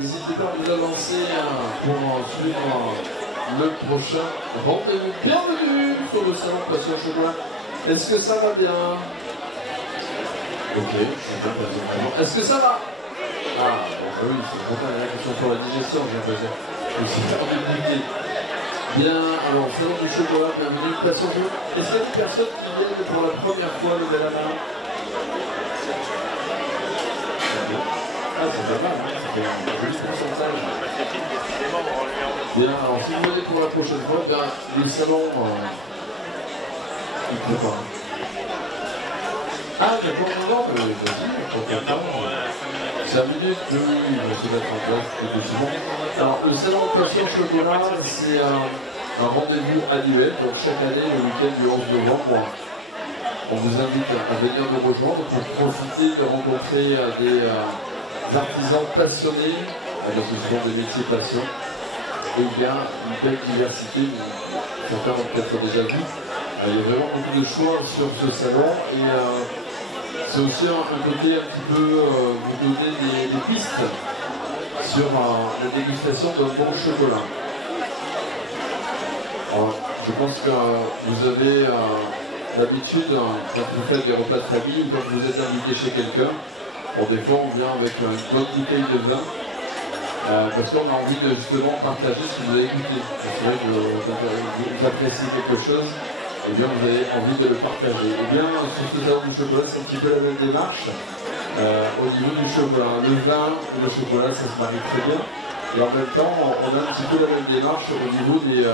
n'hésitez pas à vous avancer pour suivre le prochain rendez-vous. Bienvenue sur le salon Passion Chocolat. Est-ce que ça va bien? Ok, c'est bien, est-ce que ça va? Ah, bon, oui, c'est important, il y a la question sur la digestion, j'ai l'impression. Aussi faire du bien, alors, salon du chocolat, bienvenue, Passion Chocolat. Est-ce qu'il y a des personnes qui viennent pour la première fois, levez la main? Ah, c'est pas mal, hein, ça fait un joli pourcentage. Bien, alors si vous venez pour la prochaine fois, bien, les salons, il pleut pas. Ah, d'accord, non, mais vas-y, 5 minutes, oui, il va se mettre en place tout doucement. Alors, le salon Passion Chocolat, c'est un rendez-vous annuel, donc chaque année, le week-end du 11 novembre, on vous invite à venir nous rejoindre pour profiter de rencontrer des artisans passionnés, parce que ce sont des métiers passion, et il y a une belle diversité, certains ont peut-être déjà vu. Il y a vraiment beaucoup de choix sur ce salon, et c'est aussi un côté un petit peu vous donner des pistes sur la dégustation d'un bon chocolat. Alors, je pense que vous avez l'habitude, quand vous faites des repas de famille ou quand vous êtes invité chez quelqu'un, des fois on vient avec une bonne bouteille de vin parce qu'on a envie de justement partager ce que vous avez goûté. C'est vrai que vous appréciez quelque chose, et bien vous avez envie de le partager. Et bien sur ce salon du chocolat, c'est un petit peu la même démarche au niveau du chocolat. Le vin et le chocolat, ça se marie très bien. Et en même temps, on a un petit peu la même démarche au niveau des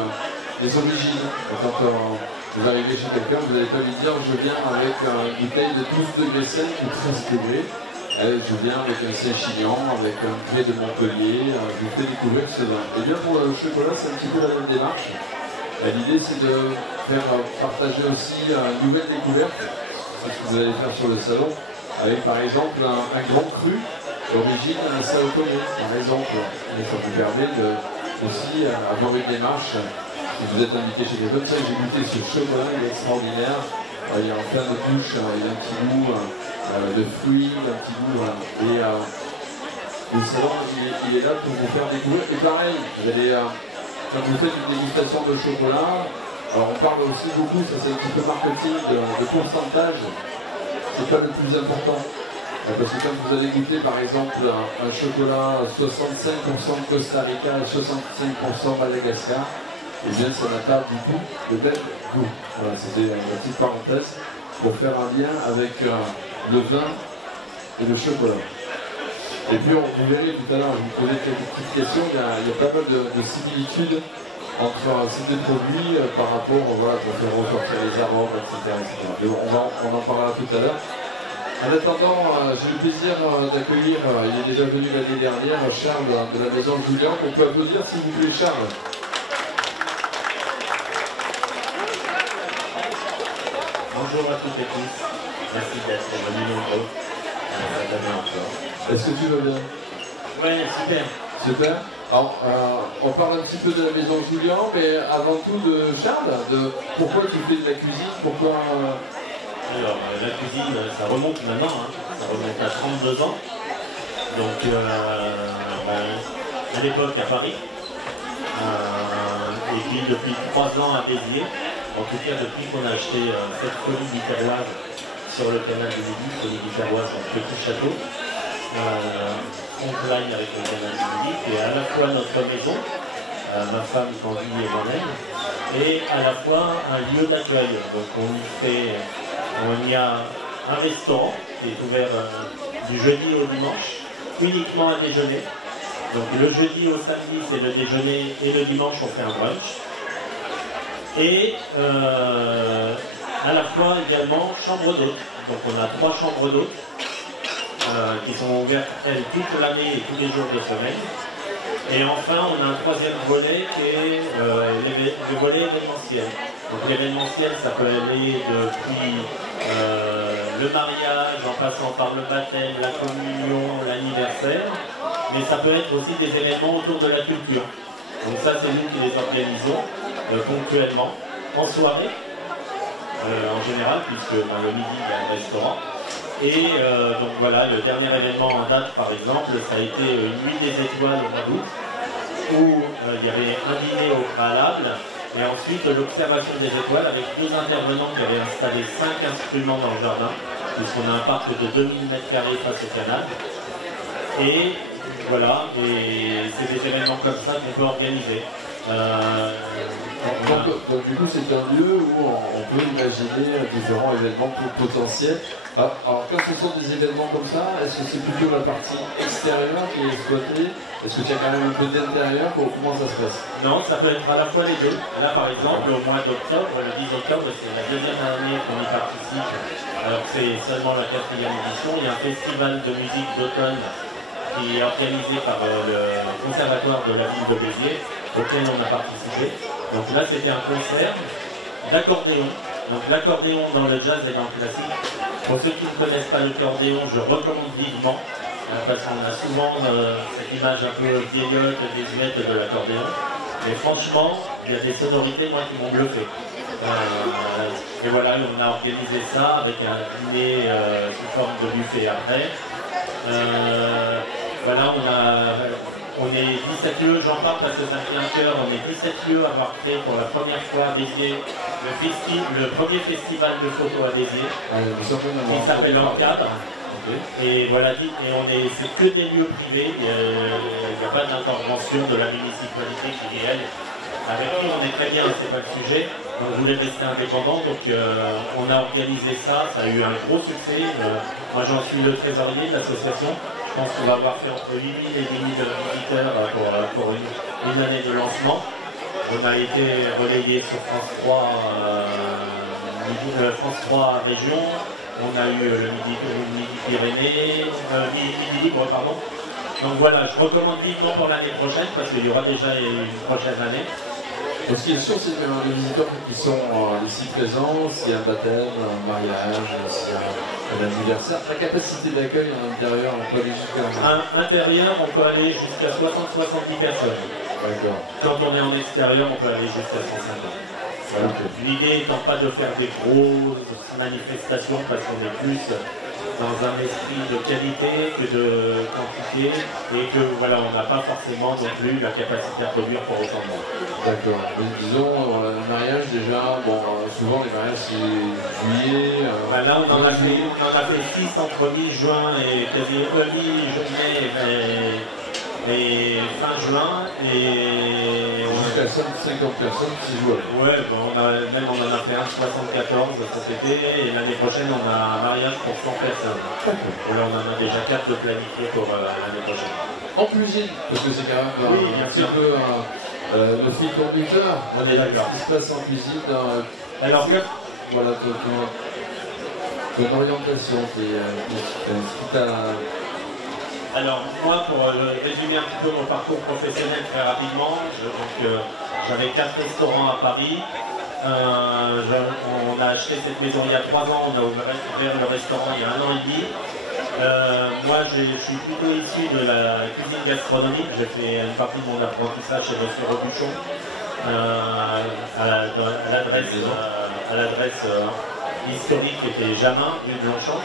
origines. Et quand vous arrivez chez quelqu'un, vous n'allez pas lui dire je viens avec une bouteille de 12 degrés 5 ou 13 degrés. Je viens avec un Saint-Chinian, avec un grès de Montpellier, je vous fais découvrir ce vin. Et bien pour le chocolat, c'est un petit peu la même démarche. L'idée c'est de faire partager aussi une nouvelle découverte, c'est ce que vous allez faire sur le salon, avec par exemple un grand cru d'origine Sao Tomé, par exemple. Et ça vous permet aussi avoir une démarche. Si vous êtes invité chez quelqu'un, ça j'ai goûté ce chocolat, il est extraordinaire. Il y a en plein de bouche, il y a un petit goût de fruits, un petit goût. Et le salon, il est là pour vous faire découvrir. Et pareil, vous allez, quand vous faites une dégustation de chocolat, alors on parle aussi beaucoup, ça c'est un petit peu marketing, de pourcentage. C'est pas le plus important. Parce que quand vous allez goûter par exemple un chocolat 65% Costa Rica et 65% Madagascar, et bien ça n'a pas du tout le même goût. Voilà, c'était la petite parenthèse pour faire un lien avec le vin et le chocolat. Et puis vous verrez tout à l'heure, je vous posais quelques petites questions, il y a pas mal de similitudes entre ces deux produits par rapport, voilà, pour faire ressortir les arômes, etc. On en parlera tout à l'heure. En attendant, j'ai le plaisir d'accueillir, il est déjà venu l'année dernière, Charles de la maison Julien, qu'on peut applaudir s'il vous plaît, Charles. Bonjour à toutes et tous, merci d'être venus nombreux cette année encore. Est-ce que tu vas bien? Ouais, super. Super. Alors, on parle un petit peu de la maison Julien, mais avant tout de Charles, de pourquoi tu fais de la cuisine, pourquoi... Alors, la cuisine, ça remonte maintenant, hein. Ça remonte à 32 ans. Donc, à l'époque à Paris, et puis depuis 3 ans à Béziers. En tout cas, depuis qu'on a acheté cette folie biterroise sur le canal du Midi, folie biterroise en petit château, frontline avec le canal du Midi, qui est à la fois notre maison, ma femme Candy et moi-même, et à la fois un lieu d'accueil. Donc on y a un restaurant qui est ouvert du jeudi au dimanche, uniquement à déjeuner. Donc le jeudi au samedi, c'est le déjeuner, et le dimanche, on fait un brunch. Et à la fois également chambre d'hôtes. Donc on a 3 chambres d'hôtes qui sont ouvertes, elles, toute l'année et tous les jours de semaine. Et enfin, on a un 3e volet qui est le volet événementiel. Donc l'événementiel, ça peut aller depuis le mariage, en passant par le baptême, la communion, l'anniversaire. Mais ça peut être aussi des événements autour de la culture. Donc ça, c'est nous qui les organisons ponctuellement, en soirée, en général, puisque le midi, il y a un restaurant. Et donc voilà, le dernier événement en date, par exemple, ça a été une nuit des étoiles au mois d'août, où il y avait un dîner au préalable, et ensuite l'observation des étoiles avec deux intervenants qui avaient installé 5 instruments dans le jardin, puisqu'on a un parc de 2000 m² face au canal. Et voilà, et c'est des événements comme ça qu'on peut organiser. Donc du coup c'est un lieu où on peut imaginer différents événements potentiels. Alors quand ce sont des événements comme ça, est-ce que c'est plutôt la partie extérieure qui est exploitée? Est-ce que tu as quand même un peu d'intérieur? Comment ça se passe? Non, ça peut être à la fois les deux. Là par exemple au mois d'octobre, le 10 octobre, c'est la deuxième année qu'on y participe, alors que c'est seulement la 4e édition. Il y a un festival de musique d'automne qui est organisé par le conservatoire de la ville de Béziers, auquel on a participé. Donc là c'était un concert d'accordéon. Donc l'accordéon dans le jazz et dans le classique. Pour ceux qui ne connaissent pas l'accordéon, je recommande vivement, parce qu'on a souvent cette image un peu vieillotte, désuète de l'accordéon. Mais franchement, il y a des sonorités moi qui m'ont bluffé. Et voilà, on a organisé ça avec un dîner sous forme de buffet après. Voilà, on est 17 lieux, j'en parle parce que ça me tient à cœur, on est 17 lieux à avoir créé pour la première fois à Béziers le premier festival de photos à Béziers, qui s'appelle Encadre. Et voilà, c'est que des lieux privés, il n'y a pas d'intervention de la municipalité qui est elle. Avec qui on est très bien, c'est pas le sujet, donc je voulais rester indépendant, donc on a organisé ça, ça a eu un gros succès. Moi j'en suis le trésorier de l'association. Je pense qu'on va avoir fait entre 8 000 et 10 000 visiteurs pour une année de lancement. On a été relayé sur France 3, France 3 Région. On a eu le Midi-Pyrénées, Midi Libre, pardon. Donc voilà, je recommande vivement pour l'année prochaine parce qu'il y aura déjà une prochaine année. Donc, ce qui est sûr, c'est que les visiteurs qui sont ici présents, s'il y a un baptême, un mariage, s'il y a un anniversaire, la capacité d'accueil en intérieur, on peut aller jusqu'à... Intérieur, on peut aller jusqu'à 60-70 personnes. D'accord. Quand on est en extérieur, on peut aller jusqu'à 150. Voilà. Okay. L'idée étant pas de faire des grosses manifestations parce qu'on est plus dans un esprit de qualité que de quantité et que voilà, on n'a pas forcément non plus la capacité à produire pour autant de monde. D'accord. Disons, le mariage déjà, bon, souvent les mariages c'est juillet. Là on en a fait 6 entre mi-juin et quasi mi-juillet et fin juin et... Jusqu'à 50 personnes qui jouent. Ouais, bon, on en a fait un 74 cet été et l'année prochaine on a un mariage pour 100 personnes. Voilà, on en a déjà 4 de planifiés pour l'année prochaine. En cuisine, parce que c'est quand même oui, bien sûr. Un peu le fil conducteur. On est d'accord. Ce qui se passe en cuisine. Alors que... Voilà, ton orientation, Alors moi, pour résumer un petit peu mon parcours professionnel très rapidement, j'avais 4 restaurants à Paris. On a acheté cette maison il y a 3 ans, on a ouvert le restaurant il y a 1 an et demi. Moi je suis plutôt issu de la cuisine gastronomique, j'ai fait une partie de mon apprentissage chez Monsieur Robuchon à l'adresse historique qui était Jamin, rue de Longchamp.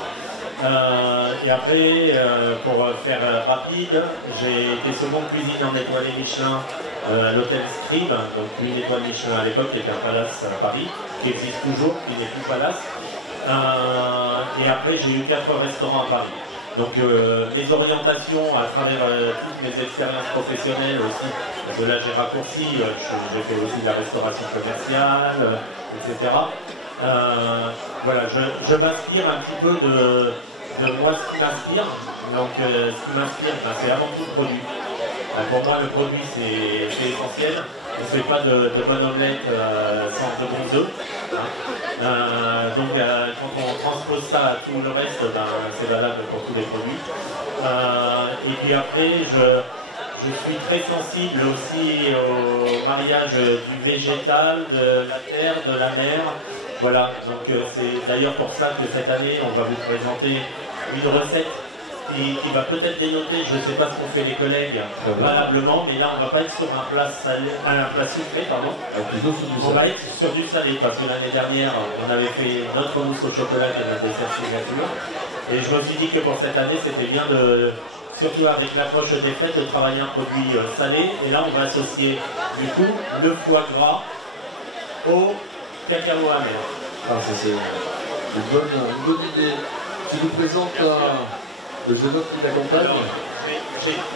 Et après, pour faire rapide, j'ai été seconde cuisine en étoilé Michelin à l'hôtel Scribe, donc une étoile Michelin à l'époque qui était un palace à Paris, qui existe toujours, qui n'est plus palace. Et après, j'ai eu 4 restaurants à Paris. Donc mes orientations à travers toutes mes expériences professionnelles aussi, parce que là j'ai raccourci, j'ai fait aussi de la restauration commerciale, etc. Voilà, je m'inspire un petit peu de moi ce qui m'inspire. Donc ce qui m'inspire, c'est avant tout le produit. Pour moi le produit c'est essentiel. On ne fait pas de bonne omelette sans de bons œufs. Donc quand on transpose ça à tout le reste, c'est valable pour tous les produits. Et puis après, je suis très sensible aussi au mariage du végétal, de la terre, de la mer. Voilà, donc c'est d'ailleurs pour ça que cette année, on va vous présenter une recette qui va peut-être dénoter, je ne sais pas ce qu'ont fait les collègues valablement, mais là on ne va pas être sur un plat sucré, pardon. On va être sur du salé, parce que l'année dernière, on avait fait notre mousse au chocolat qui est notre dessert signature. Et je me suis dit que pour cette année, c'était bien de, surtout avec l'approche des fêtes, de travailler un produit salé. Et là, on va associer du coup le foie gras au cacao amer. Ah, ça c'est une bonne idée. Tu nous présentes le jeune homme qui t'accompagne?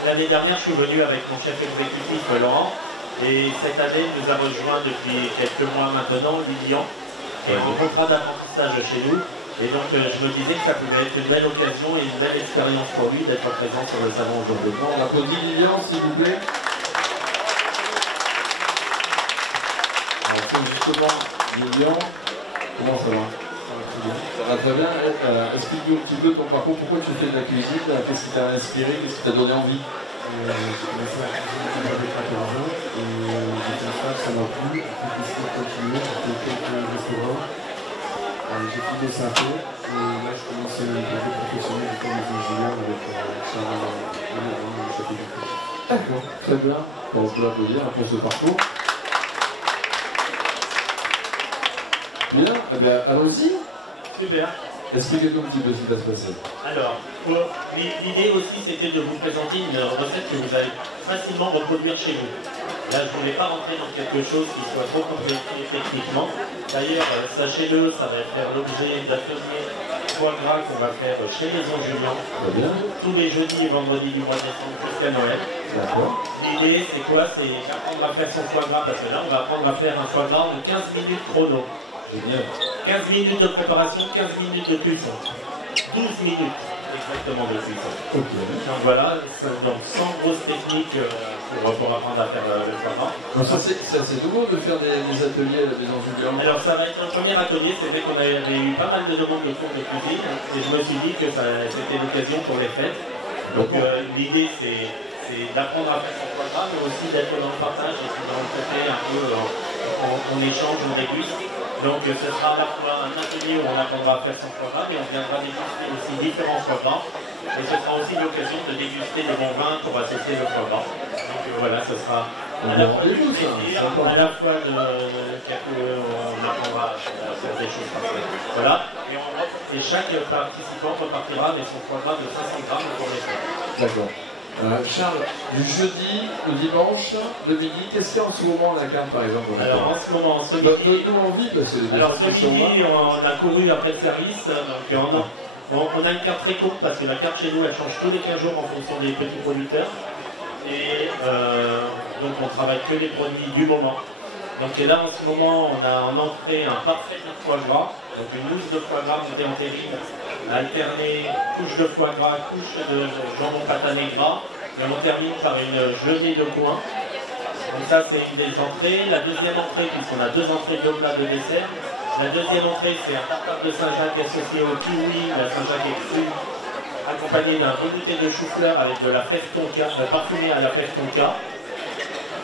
L'année dernière, je suis venu avec mon chef exécutif Laurent. Et cette année, nous a rejoint depuis quelques mois maintenant Lilian, qui est en contrat d'apprentissage chez nous. Et donc, je me disais que ça pouvait être une belle occasion et une belle expérience pour lui d'être présent sur le salon aujourd'hui. On applaudit Lilian, s'il vous plaît. Alors, justement, Lilian, comment ça va? Ça va très bien. Explique-nous un petit peu ton parcours. Pourquoi tu fais de la cuisine? Qu'est-ce qui t'a inspiré? Qu'est-ce qui t'a donné envie? Je commençais à cuisiner quand j'avais 14 ans et j'ai fait un stage, ça m'a plu. J'ai décidé de continuer, j'ai fait quelques restaurants. J'ai fini au Saint-Fé et là je commence une carrière professionnelle comme ingénieur avec Charles Lemorin, le chef d'entreprise. D'accord, très bien. On peut l'applaudir pour ce parcours. Bien, eh bien allons-y. Super. Expliquez-nous un petit peu ce qui va se passer. Alors, l'idée aussi c'était de vous présenter une recette que vous allez facilement reproduire chez vous. Là, je ne voulais pas rentrer dans quelque chose qui soit trop compliqué techniquement. D'ailleurs, sachez-le, ça va faire l'objet d'ateliers foie gras qu'on va faire chez Maison Julien. Tous les jeudis et vendredis du mois de décembre jusqu'à Noël. D'accord. L'idée, c'est quoi? C'est d'apprendre à faire son foie gras, parce que là, on va apprendre à faire un foie gras en 15 minutes chrono. Génial. 15 minutes de préparation, 15 minutes de cuisson. 12 minutes exactement de cuisson. Ok. Donc voilà, donc sans grosse technique pour apprendre à faire le foie gras. Donc ça c'est nouveau de faire des ateliers à la Maison Julien. Alors ça va être un premier atelier, c'est vrai qu'on avait eu pas mal de demandes de cours de cuisine et je me suis dit que c'était l'occasion pour les fêtes. Donc l'idée c'est d'apprendre à faire son foie gras, mais aussi d'être dans le partage et dans le côté un peu on échange, on déguste. Donc ce sera à la fois un atelier où on apprendra à faire son foie gras, mais on viendra déguster aussi différents foie gras. Et ce sera aussi l'occasion de déguster les bons vins pour associer le foie gras. Donc voilà, ce sera à la fois du plaisir, à la fois on apprendra à faire des choses parfaites. Voilà, et chaque participant repartira avec son foie gras de 500 grammes pour les fêtes. D'accord. Charles, du jeudi au dimanche, de midi, qu'est-ce qu'il y a en ce moment à la carte par exemple? Alors en ce moment, ce midi, donne-nous envie parce que alors ce midi, on a couru après le service, donc on a une carte très courte parce que la carte chez nous elle change tous les 15 jours en fonction des petits producteurs. Et donc on travaille que les produits du moment. Donc et là en ce moment on a en entrée un parfait de foie gras, donc une mousse de foie gras montée en terrine, alternée couche de foie gras, couche de jambon patané gras, et on termine par une gelée de coin. Donc ça c'est une des entrées. La deuxième entrée, puisqu'on a deux entrées, deux plats de dessert. La deuxième entrée c'est un tartare de Saint-Jacques associé au kiwi, la Saint-Jacques est crue, accompagné d'un velouté de chou-fleur avec de la fève tonka, parfumé à la fève tonka.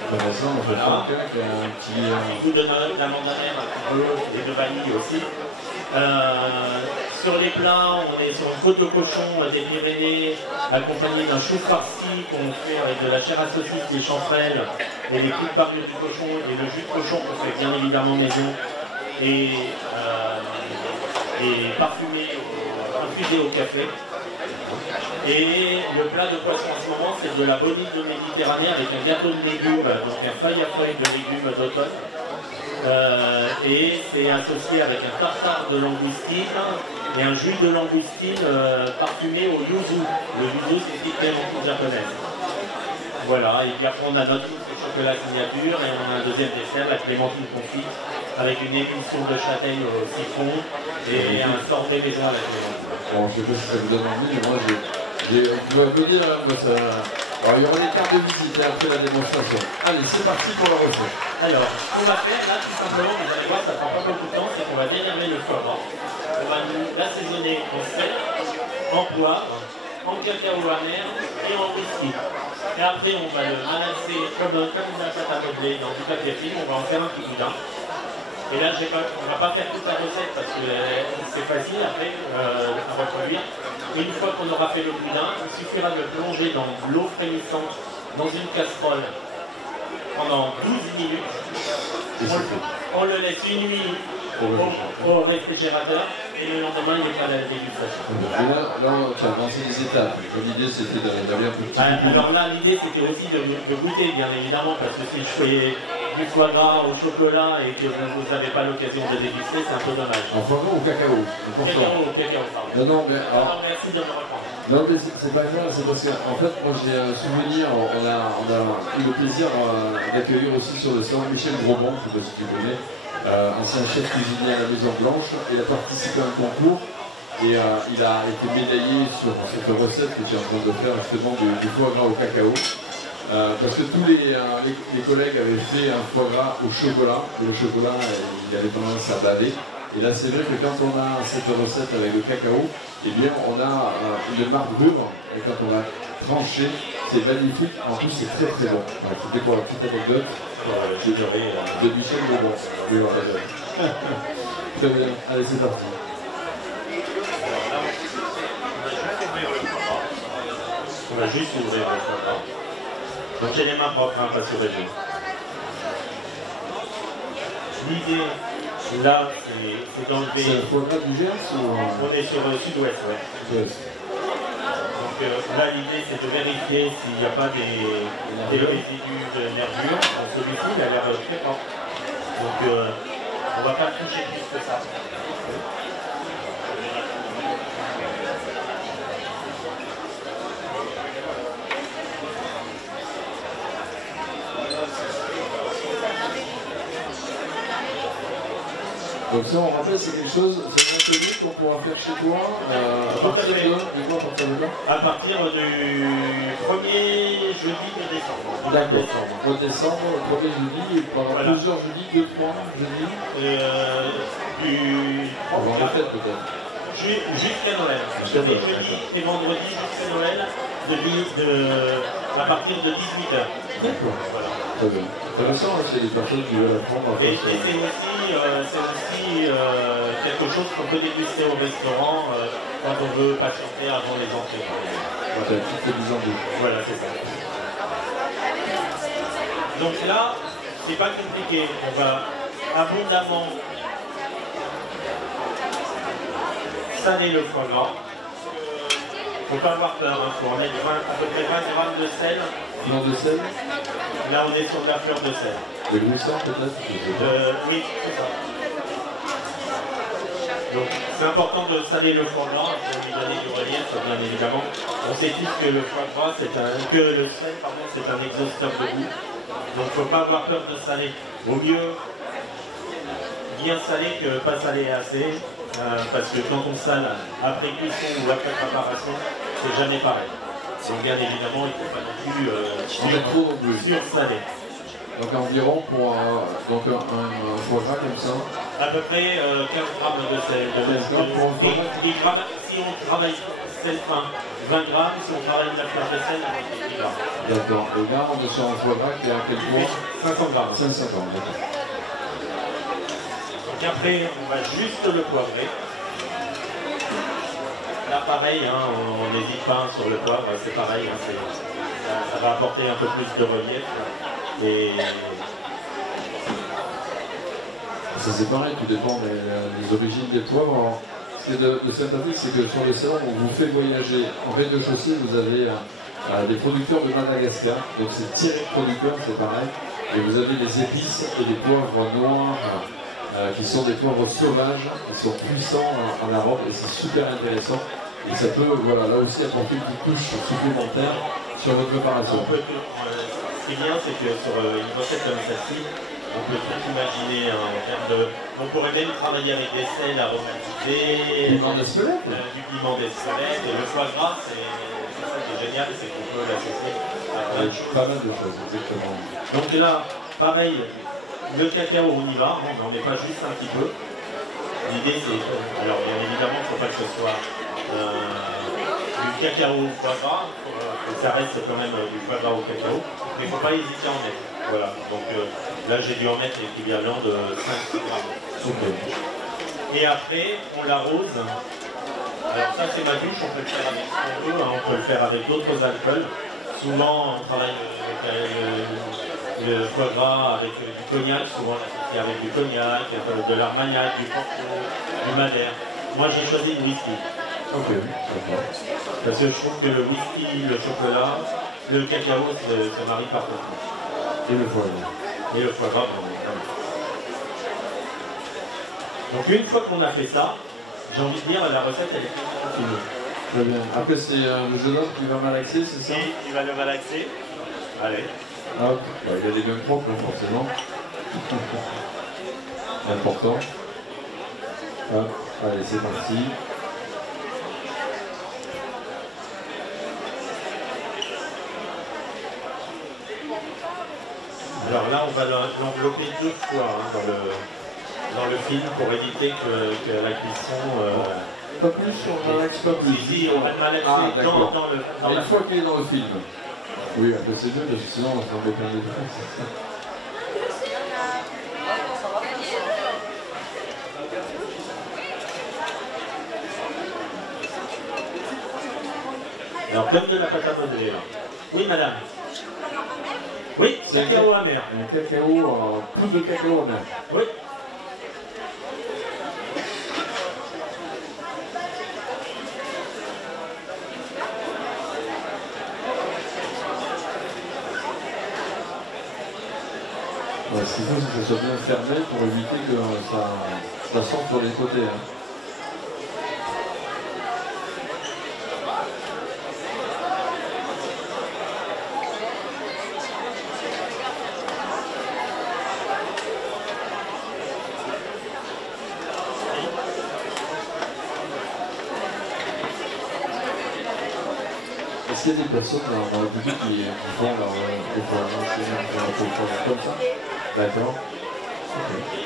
Intéressant, on fait un petit goût de d'amande amère un petit peu et de vanille aussi. Sur les plats, on est sur une côte de cochon des Pyrénées, accompagné d'un chou farci qu'on fait avec de la chair à saucisse, des chanterelles et des coups de parure du cochon et le jus de cochon qu'on fait bien évidemment maison et parfumé, infusé au café. Et le plat de poisson en ce moment, c'est de la bonite de Méditerranée avec un gâteau de légumes, donc un feuille à feuille de légumes d'automne. Et c'est associé avec un tartare de langoustine et un jus de langoustine parfumé au yuzu. Le yuzu, c'est une petite clémentine japonaise. Voilà, et puis après on a notre mousse de chocolat signature et on a un deuxième dessert, la clémentine confite, avec une émulsion de châtaigne au citron et un sorbet maison à la clémentine. Bon, je sais pas si ça vous donne envie, mais moi vous pouvez applaudir, moi ça... Alors il y aura des cartes de visite après la démonstration. Allez, c'est parti pour la recette. Alors, ce qu'on va faire là, tout simplement, vous allez voir, ça prend pas beaucoup de temps, c'est qu'on va dénerver le foie gras. On va l'assaisonner en sel, en poivre, en cacao amer et en whisky. Et après, on va le malasser comme de la pâte à modeler dans du papier film, on va en faire un petit boudin. Et là, on ne va pas faire toute la recette parce que c'est facile après à reproduire. Une fois qu'on aura fait le boudin, il suffira de le plonger dans de l'eau frémissante dans une casserole pendant 12 minutes. On le laisse une nuit au réfrigérateur. et le lendemain, il n'y a pas la dégustation. Et là, tu as avancé des étapes. L'idée, c'était d'aller un peu petit. Alors là, l'idée, c'était aussi de goûter, bien évidemment, parce que si je fais du foie gras au chocolat et que vous n'avez pas l'occasion de déguster, c'est un peu dommage. En foie gras ou cacao? Cacao, pardon. Non, mais... Alors, non, merci de me répondre. Non, mais c'est pas grave, c'est parce qu'en fait, moi j'ai un souvenir, on a eu le plaisir d'accueillir aussi sur le stand Michel Grosbon, je ne sais pas si tu connais, ancien chef cuisinier à la Maison Blanche. Il a participé à un concours et il a été médaillé sur cette recette que tu es en train de faire justement du foie gras au cacao. Parce que tous les collègues avaient fait un foie gras au chocolat, et le chocolat il avait tendance à baver. Et là c'est vrai que quand on a cette recette avec le cacao, eh bien on a une marbrure, et quand on a tranché, c'est magnifique, en plus c'est très très bon. C'était pour la petite anecdote de Michel Grosbon. Oui, voilà. Très bien, allez c'est parti. On va juste ouvrir le foie gras. Donc j'ai les mains propres, hein, pas sur les yeux. L'idée, là, c'est d'enlever... C'est le foie gras du Gers ou... On est sur le sud-ouest, ouais. Sud-ouest. Donc là, l'idée, c'est de vérifier s'il n'y a pas des résidus de nervures. Donc celui-ci, il a l'air très propre. Donc on ne va pas le toucher plus que ça. Donc ça, on rappelle, c'est quelque chose, c'est un atelier qu'on pourra faire chez toi à partir de quoi? À partir du 1er jeudi de décembre. D'accord. Au mois de décembre, le 1er jeudi, et pendant plusieurs jeudis, 2, 3 jeudis. On va en refaire peut-être. Jusqu'à Noël. Jeudi et vendredi jusqu'à Noël, à partir de 18h. D'accord. Voilà. Très bien. Intéressant, c'est des personnes qui veulent apprendre. Et c'est aussi quelque chose qu'on peut déguster au restaurant quand on veut patienter avant les entrées. Voilà, petite mise en doute. Voilà, c'est ça. Donc là, c'est pas compliqué. On va abondamment saler le foie gras. Faut pas avoir peur, il faut en mettre à peu près 20 grammes de sel. Fleur de sel? Là, on est sur de la fleur de sel. Le gloussard peut-être? Oui, c'est ça. Donc, c'est important de saler le foie gras pour lui donner du relief, bien évidemment. On sait tous que le foie gras, le sel, c'est un exhausteur de goût. Donc, il ne faut pas avoir peur de saler. Au mieux, bien saler que pas saler assez. Parce que quand on sale après cuisson ou après préparation, c'est jamais pareil. Donc bien évidemment, il ne faut pas non plus sursaler. Donc environ pour un foie gras comme ça? À peu près 15 grammes de sel. Si on travaille sel fin, 20 grammes, si on travaille de la fleur de sel, 10 grammes. D'accord. Et là, on est sur un foie gras qui est à quel point? 500 grammes. 500 grammes, d'accord. Donc après, on va juste le poivrer. Là, pareil, hein, on n'hésite pas sur le poivre, c'est pareil, hein, ça va apporter un peu plus de relief. Et ça c'est pareil, tout dépend des origines des poivres. Alors, ce qui est de sympathique, c'est que sur le salon, on vous fait voyager. En rez-de-chaussée, vous avez des producteurs de Madagascar, donc c'est tiré de producteurs, c'est pareil. Et vous avez des épices et des poivres noirs qui sont des poivres sauvages, qui sont puissants en arôme, et c'est super intéressant. Et ça peut, voilà, là aussi apporter une petite touche supplémentaire sur votre préparation. Ce qui est bien, c'est que sur une recette comme celle-ci, on peut tout imaginer en termes de... On pourrait même travailler avec des sels aromatisés, du piment d'Espelette, et le foie gras, c'est ça qui est génial, c'est qu'on peut l'associer à plein de choses. Pas mal de choses, exactement. Donc là, pareil, le cacao, on y va, on n'en met pas juste un petit peu. L'idée, c'est... Alors, bien évidemment, il ne faut pas que ce soit du cacao au foie gras, ça reste quand même du foie gras au cacao, mais il ne faut pas hésiter à en mettre. Voilà, donc là j'ai dû en mettre l'équivalent de 5 grammes. Okay. Et après, on l'arrose. Alors ça c'est ma touche, on peut le faire avec ce qu'on veut, hein, on peut le faire avec d'autres alcools. Souvent on travaille le foie gras avec du cognac, souvent on l'associé avec du cognac, de l'armagnac, du porto, du madère. Moi j'ai choisi le whisky. Ok, d'accord. Parce que je trouve que le whisky, le chocolat, le cacao, ça marie parfaitement. Et le foie gras. Et le foie gras, vraiment. Donc une fois qu'on a fait ça, j'ai envie de dire la recette elle est finie. Très bien. Après c'est le jeune homme qui va malaxer, c'est ça? Et il va le malaxer. Allez. Hop, bah, il a les mêmes propres hein, forcément. Important. Hop, allez c'est parti. Alors là on va l'envelopper 2 fois hein, dans le film pour éviter que la cuisson... Pas plus, on malaxe pas plus. Ici on va le malaxer dans le... Une fois qu'il est dans le film. Oui, après c'est bien parce que sinon on s'en met plein de trucs. Alors, comme de la pâte à modeler, là. Oui, madame. Oui, cacao amer. Un cacao, poudre de cacao amer. Oui. Ouais, ce qu'il faut, c'est que ça soit bien fermé pour éviter que ça sorte sur les côtés. Hein. Est-ce qu'il y a des personnes dans le public qui font leur foie comme ça? D'accord. Okay.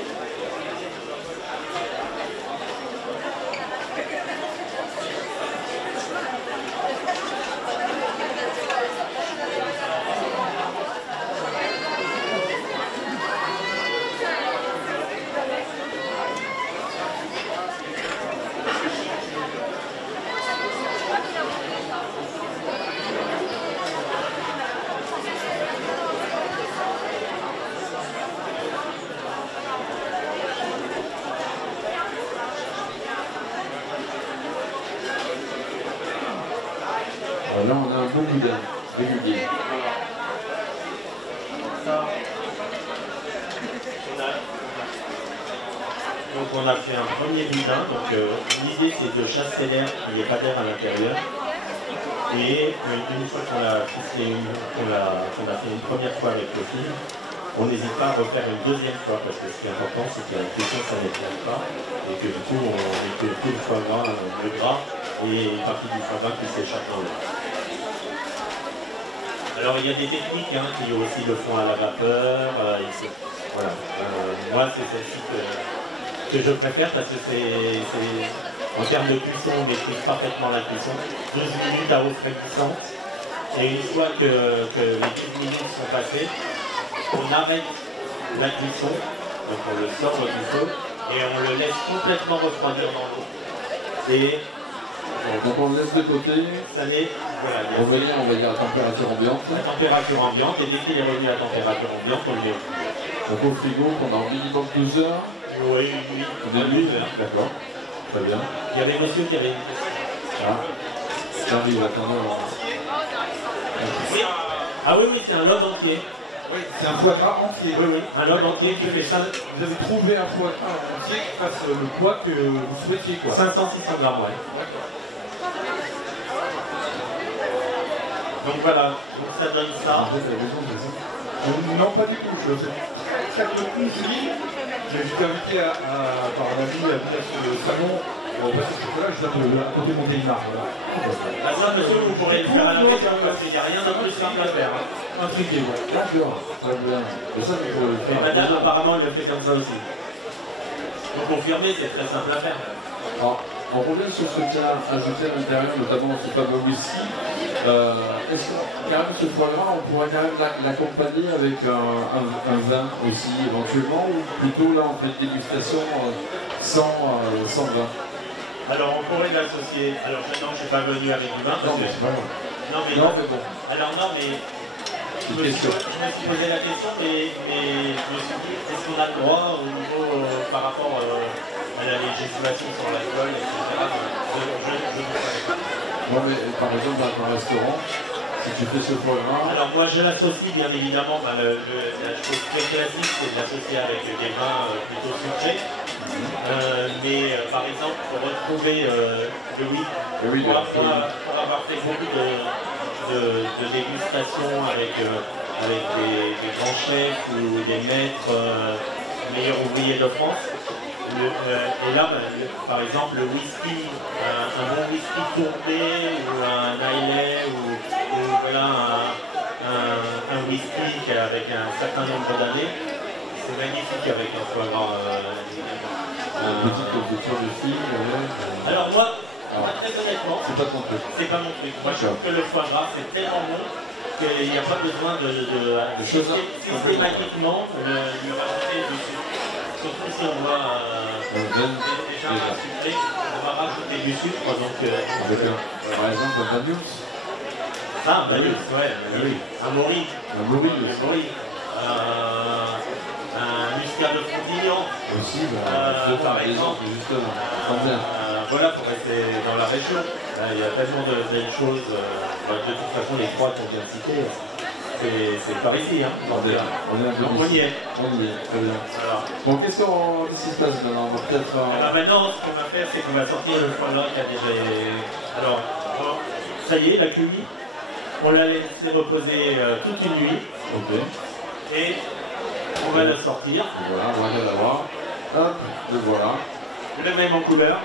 Là, on a un bon boudin régulier. Donc on a fait un premier boudin. Donc l'idée c'est de chasser l'air, qu'il n'y ait pas d'air à l'intérieur. Et une fois qu'on a ficelé, qu'on a fait une première fois avec le film, on n'hésite pas à refaire une deuxième fois parce que ce qui est important c'est que la cuisson ça n'éclate pas et que du coup on met que tout le foie gras, le gras et une partie du foie gras qui s'échappe dans l'eau. Alors il y a des techniques qui aussi le font à la vapeur. Voilà. Moi c'est celle-ci que je préfère parce que c'est en termes de cuisson on maîtrise parfaitement la cuisson. 12 minutes à eau frémissante et une fois que les 12 minutes sont passées, on arrête la cuisson, donc on le sort du feu et on le laisse complètement refroidir dans l'eau. Et donc on le laisse de côté. Ça n'est voilà, revenir, on va dire, à température ambiante. La température ambiante, et dès qu'il est revenu à température ambiante, on le met au frigo. Donc au frigo pendant minimum 12 heures. Oui, 12 heures. D'accord, très bien. Il y avait un monsieur qui avait une question. Ah, j'arrive, attendez. Oui. Ah oui, c'est un lobe entier. Oui, c'est un foie gras entier. Oui, un lobe entier qui fait ça. Vous avez trouvé un foie gras entier qui fasse le poids que vous souhaitiez, quoi. 500-600 grammes, ouais. D'accord. Donc voilà, donc ça donne ça. Non, pas du tout. Je fais très peu de cuisine. Mais j'étais invité par un ami à venir sur le salon au passage de chocolat. Je viens de raconter mon délire. Voilà. Ah, ça, monsieur, vous pourrez le faire à la maison parce qu'il n'y a rien de plus simple à faire. Intrigué, ouais. D'accord, très bien. Et ça, il faut le faire. Et madame, apparemment, elle le fait comme ça aussi. Donc confirmer, c'est très simple à faire. Alors, on revient sur ce que tu as ajouté à l'intérieur, notamment ce fameux whisky. Est-ce que quand même ce foie gras, on pourrait quand même l'accompagner avec un vin aussi éventuellement, ou plutôt là on fait une dégustation sans vin? Alors on pourrait l'associer. Alors maintenant je ne suis pas venu avec du vin parce que. Non mais c'est pas grave. Non mais bon. Alors non mais une question. Je me suis posé la question, mais je me suis dit, est-ce qu'on a le droit au niveau par rapport à la législation sur l'alcool, etc. Je ne savais pas. Non, mais par exemple, dans un restaurant, si tu fais ce foie gras. Alors moi je l'associe bien évidemment, la chose très classique c'est de l'associer avec des vins plutôt sucrés. Mais par exemple pour retrouver le wheat, pour avoir fait beaucoup de dégustations avec des grands chefs ou des maîtres meilleurs ouvriers de France. Et là, par exemple, le whisky, un bon whisky tourbé ou un Islay ou voilà, un whisky avec un certain nombre d'années, c'est magnifique avec un foie gras. Une petite confiture de fille. Alors moi, très honnêtement, c'est pas ton truc. C'est pas mon truc. Moi je trouve que le foie gras c'est tellement bon qu'il n'y a pas besoin de systématiquement lui rajouter du sucre. Surtout si on doit déjà sucré, on va rajouter du sucre. Donc, avec par exemple un Banyuls. Ah, un Banyuls, ouais. Un Mori. Un Mori. Un Muscat de Frontignan. Aussi, par exemple. Justement. Voilà, pour rester dans la région. Il y a tellement de belles choses. De toute façon, les trois qu'on vient de citer. C'est par ici, hein. On y est. On y est. Très bien. Alors. Bon, qu'est-ce qui se passe maintenant? On va peut-être. Maintenant, ce qu'on va faire, c'est qu'on va sortir le foie gras qui a déjà. Alors, ça y est, la cuit. On l'a laissé reposer toute une nuit. Ok. Et on va la sortir. Voilà, on va la voir. Hop, le voilà. Le même en couleur.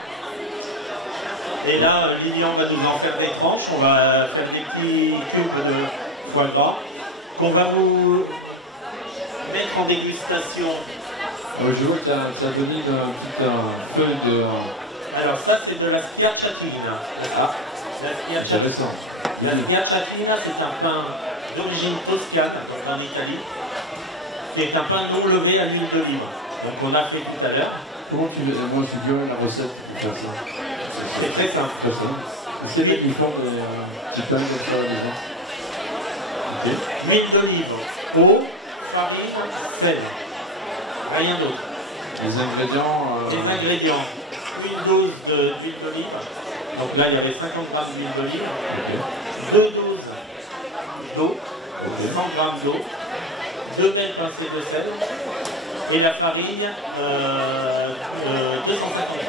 Et là, Lilian va nous en faire des tranches. On va faire des petits cubes de foie gras qu'on va vous mettre en dégustation. Ah oui, je vois que tu as donné une petite feuille de. Alors ça c'est de la schiacciatina. Ah, intéressant. La schiacciatina c'est un pain d'origine toscane, en Italie, qui est un pain non levé à l'huile d'olive. Donc on a fait tout à l'heure. Comment tu moi figurer la recette pour faire ça? C'est très simple. Très simple. Est-ce qu'il y a des font des petits pains comme ça à la maison? Ok. Huile d'olive, eau, farine, sel. Rien d'autre. Les ingrédients. Les ingrédients. Une dose d'huile d'olive. Donc là, il y avait 50 g d'huile d'olive. Okay. 2 doses d'eau. Okay. 100 g d'eau. 2 belles pincées de sel. Et la farine, 250 g.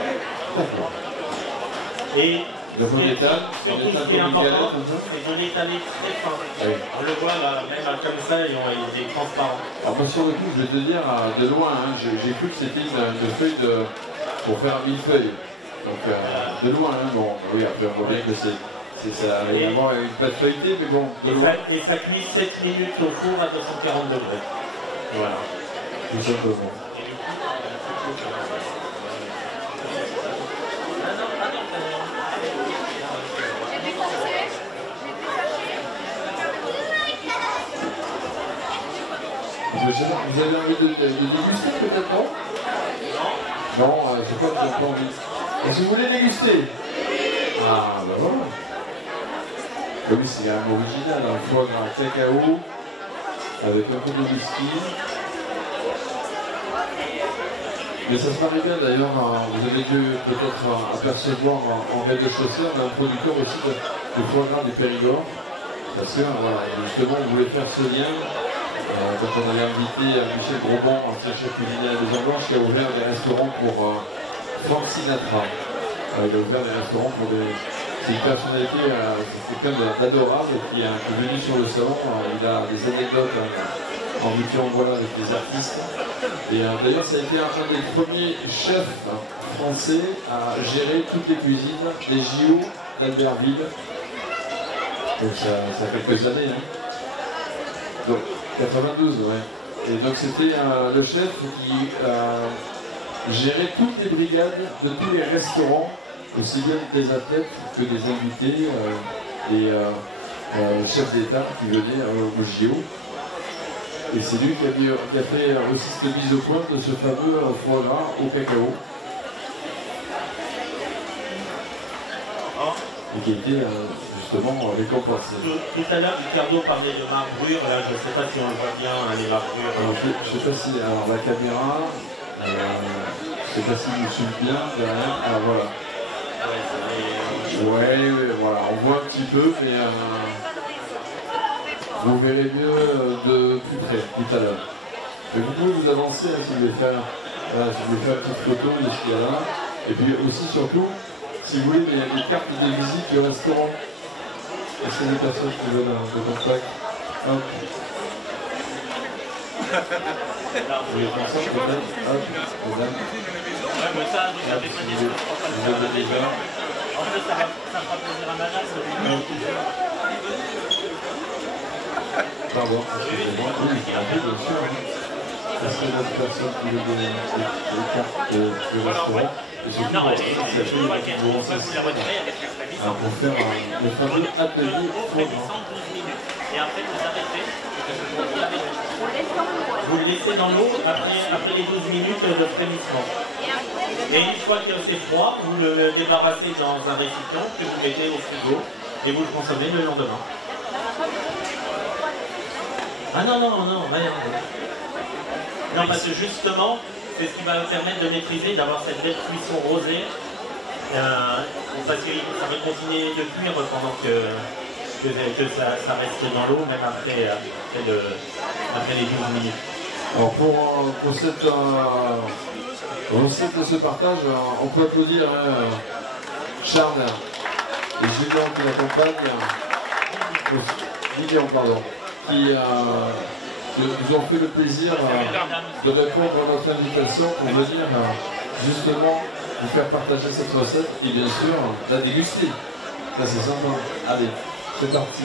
Et donc on étale, surtout ce qui est important, c'est de l'étaler très fin. Oui. On le voit là, même comme ça, il est transparent. Alors moi sur le coup, je vais te dire, de loin, hein, j'ai cru que c'était une feuille pour faire un millefeuille. Donc de loin, hein, bon, oui, après on voit bien que ça va y avoir une pâte feuilletée, mais bon. Et ça cuit 7 minutes au four à 240 degrés. Voilà. Tout simplement. Vous avez envie de déguster peut-être, non? Non, je crois que vous n'avez pas envie. Est-ce que vous voulez déguster? Ah, ben voilà. Oui, c'est quand même original, un foie gras cacao avec un peu de whisky. Mais ça se marie bien d'ailleurs, vous avez dû peut-être apercevoir en rez-de-chaussée, on a un producteur aussi de foie gras du Périgord. Parce que voilà, justement, on voulait faire ce lien. Quand on avait invité Michel Grosban, ancien chef cuisinier à la Maison Blanche, qui a ouvert des restaurants pour Frank Sinatra. Il a ouvert des restaurants pour des... C'est une personnalité, c'est quelqu'un d'adorable qui est venu sur le salon. Il a des anecdotes en mutuant en voilà avec des artistes. Et d'ailleurs, ça a été un des premiers chefs français à gérer toutes les cuisines des JO d'Albertville. Donc ça a quelques années. Hein. Donc, 92, ouais. Et donc c'était le chef qui gérait toutes les brigades de tous les restaurants, aussi bien des athlètes que des invités, des chefs d'État qui venaient au JO. Et c'est lui qui a fait aussi cette mise au point de ce fameux foie gras au cacao. Et qui a été justement justement récompenser. Tout à l'heure, Ricardo parlait de marbrure. Là, je ne sais pas si on le voit bien, hein, les marbrures. Je sais pas si. Alors, la caméra, je sais pas si vous suivez bien derrière. Ah, voilà. Ouais, voilà, on voit un petit peu, mais vous verrez mieux de plus près tout à l'heure. Mais vous pouvez vous avancer hein, si vous voulez faire. Voilà, si vous voulez faire une petite photo de ce qu'il y a là. Et puis aussi, surtout, si vous voulez, les cartes de visite du restaurant. Est-ce qu'il y a des personnes qui veulent de contact? Hop. Vous les personnes peut-être? Hop, mesdames. Ouais, mais ça, vous avez pas dit vous avez déjà. En fait, ça fera plaisir à madame. Pardon, excusez-moi. Oui, bien sûr. Est-ce qu'il y a d'autres personnes qui veulent donner des cartes de restaurant? Et surtout, Non, pour faire le fameux atelier foie gras. Et après, vous arrêtez. Vous le laissez dans l'eau après les 12 minutes de frémissement. Et une fois que c'est froid, vous le débarrassez dans un récipient que vous mettez au frigo et vous le consommez le lendemain. Ah non, rien. Non, parce que justement, c'est ce qui va permettre de maîtriser, d'avoir cette belle cuisson rosée. Parce que ça va continuer de cuire pendant que ça reste dans l'eau, même après les 12 minutes. Alors pour cette recette et ce partage, on peut applaudir Charles et Julien qui l'accompagnent, Lilian pardon, qui nous ont fait le plaisir de répondre à notre invitation pour venir justement vous faire partager cette recette et bien sûr la déguster. Ça c'est sympa. Allez, c'est parti.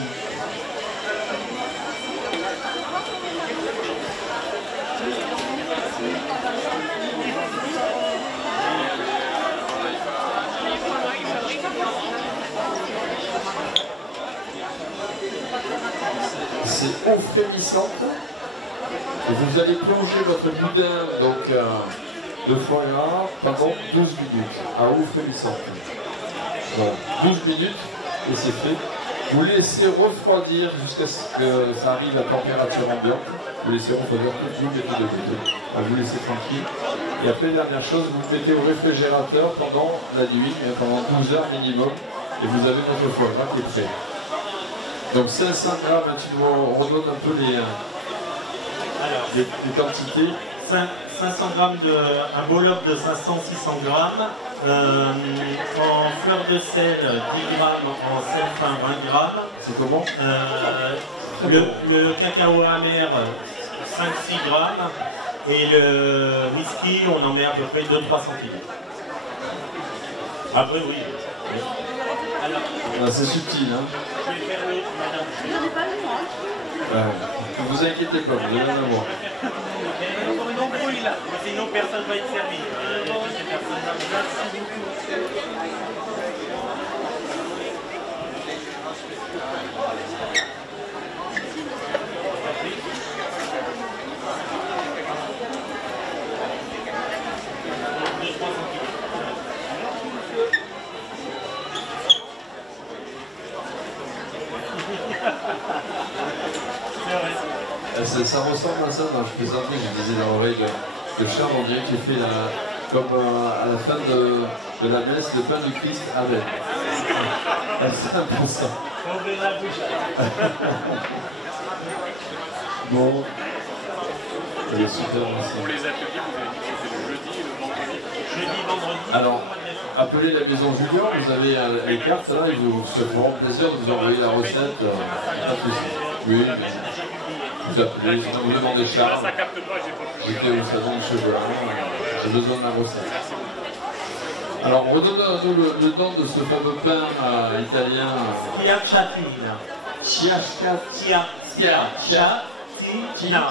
C'est eau frémissante et vous allez plonger votre boudin donc, de foie gras pendant 12 minutes à eau frémissante. Donc 12 minutes et c'est fait. Vous laissez refroidir jusqu'à ce que ça arrive à température ambiante. Vous laissez refroidir tout, vous mettez de côté. Vous laissez tranquille. Et après, dernière chose, vous le mettez au réfrigérateur pendant la nuit, pendant 12 heures minimum. Et vous avez votre foie gras qui est prêt. Donc 500 grammes, on redonne un peu les quantités. 500 grammes un bol-up de 500-600 grammes, en fleur de sel 10 grammes, en sel fin 20 grammes. C'est comment le cacao amer 5-6 grammes et le whisky on en met à peu près 2-3 centilitres. Après oui. Alors, c'est subtil hein. Je vais faire l'autre, madame. Ne vous inquiétez pas, vous allez en avoir. Sinon personne ne va être servi. Ça ressemble à ça, non, je plaisantais, je disais dans l'oreille de Charles, on dirait qu'il fait comme à la fin de la messe, le pain du Christ avec. C'est un peu ça. Ouvrez la bouche. Bon. Il est super, merci. Pour les ateliers, vous avez dit que c'était le jeudi et le vendredi. Jeudi, vendredi. Alors, appelez la maison Julien, vous avez les cartes là, ils vous feront plaisir de vous envoyer la recette. Pas de souci. Oui, vous appelez, sinon vous demandez Charles. Ça capte pas, j'ai pas pu. J'étais au salon de cheveux, j'ai besoin de la recette. Alors, redonnez-nous le nom de ce fameux pain italien. Schiacciatina. Schiacciatina.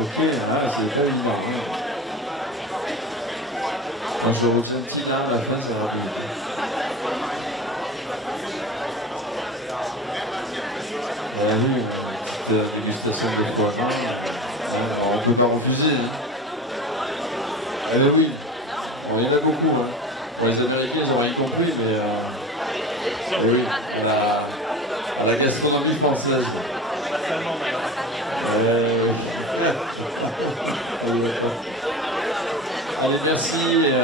Ok, c'est pas évident. Quand je retiens Tina à la fin, ça va bien. Oui, petite dégustation de foie gras. On ne peut pas refuser. Eh bien oui, bon, il y en a beaucoup. Bon, les Américains, ils n'ont rien compris, mais Et oui, à la gastronomie française. Allez, merci. Et,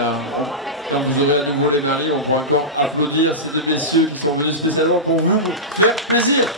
quand vous aurez à nouveau les maris, on pourra encore applaudir ces deux messieurs qui sont venus spécialement pour vous faire plaisir.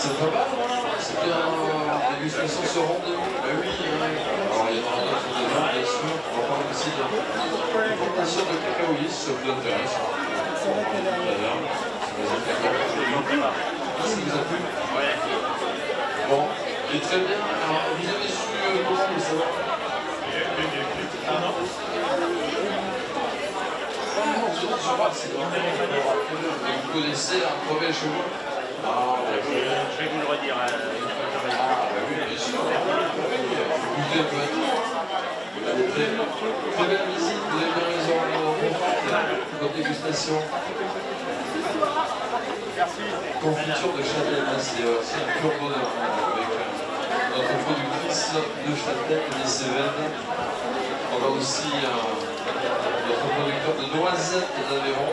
C'est pas mal, c'était une dégustation sur rendez-vous. Ben oui, alors il y en aura d'autres demain, bien sûr. On va parler aussi de plantation de cacaoïs, ça vous intéresse. D'ailleurs, ça vous a plu? Ouais. Bon, et très bien. Alors, vous avez su comment le savoir? Je crois que c'est vous connaissez un brevet chez vous? Je vais vous le redire. Oui, bien sûr. Écoutez un peu à tout. Très belle visite, vous avez bien raison. Votre dégustation. Confiture de châtaigne, c'est aussi un pur bonheur avec notre productrice de châtaigne et des Cévennes. On a aussi notre producteur de noisettes d'Aveyron.